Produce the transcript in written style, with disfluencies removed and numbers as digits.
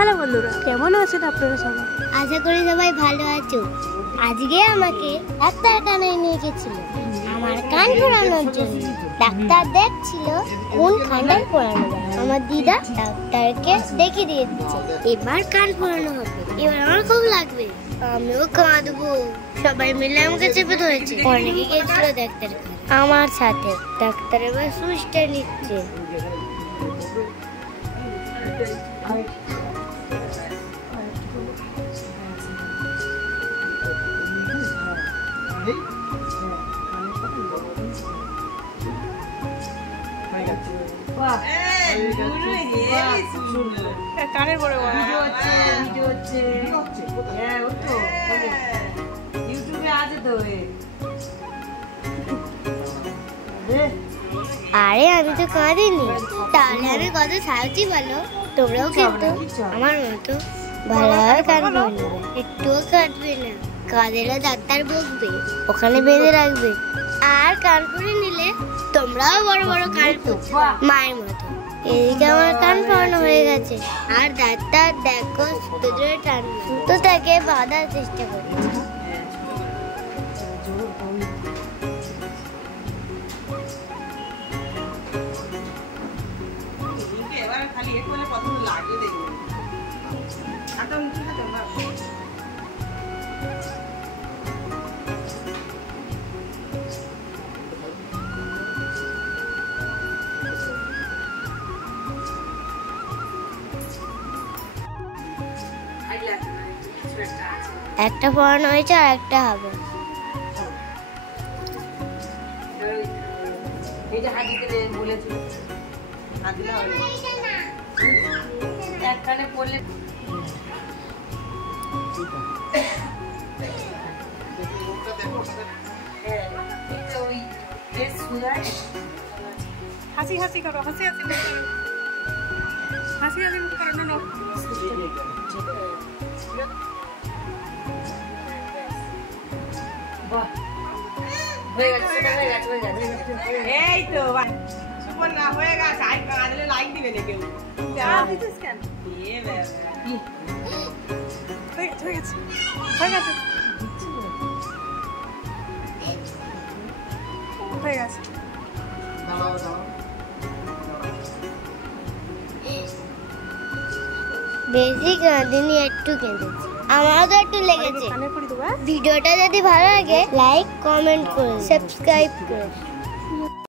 Hello বন্ধুরা, কেমন আছেন আপনারা সবাই? আশা করি সবাই ভালো আছো। আজকে আমাকে ডাক্তার কানে নিয়ে গেছিল আমার কান ফোড়ানোর জন্য। ডাক্তার দেখছিল কোনখানটায় ফোড়ানো যায়। আমার দিদা ডাক্তারকে দেখিয়ে দিয়ে দিচ্ছে এবার কান ফোড়ানো হবে। এবার আমার খুব লাগবে, আমিও কাঁদবো। সবাই মিলে আমাকে চেপে ধরেছে। অনেকে গেছিল ডাক্তার আমার সাথে। ডাক্তার এবার সুইচটা নিচ্ছে। কানের বড় ইউটিউবে আছে তো। আরে আমি তো কাঁদিনি, তাহলে আমি কত সাহায্য বলো। তোমরাও কিন্তু আমার মতো ভালোভাবে কাঁদবে, একটুও কাঁদবে না। কাঁদেলে ডাক্তার বকবে, ওখানে বেঁধে রাখবে। আর কান পরে নিলে তোমরাও বড় বড় কান মায়ের মতো। এদিকে আমার কান ফোড়ানো হয়ে গেছে, আর ডাক্তার দেখো সুতোয় টানবে, সুতোটাকে বাঁধার চেষ্টা করছে। একটা ফোড়ানো হয়েছে আর একটা হবে। হাসি হাসি করো, হাসি হাসি মুখ করো, হাসি হাসি মুখ করো। না এই তো সুপর্ণা হয়ে গেছে। কাঁদলে লাইক দিবে না কেউ। হয়ে গেছে। বেশি কাঁদিনি, একটু কেঁদেছি। আমারও তো একটু লেগেছে। ভিডিওটা যদি ভালো লাগে লাইক কমেন্ট করুন, সাবস্ক্রাইব করুন।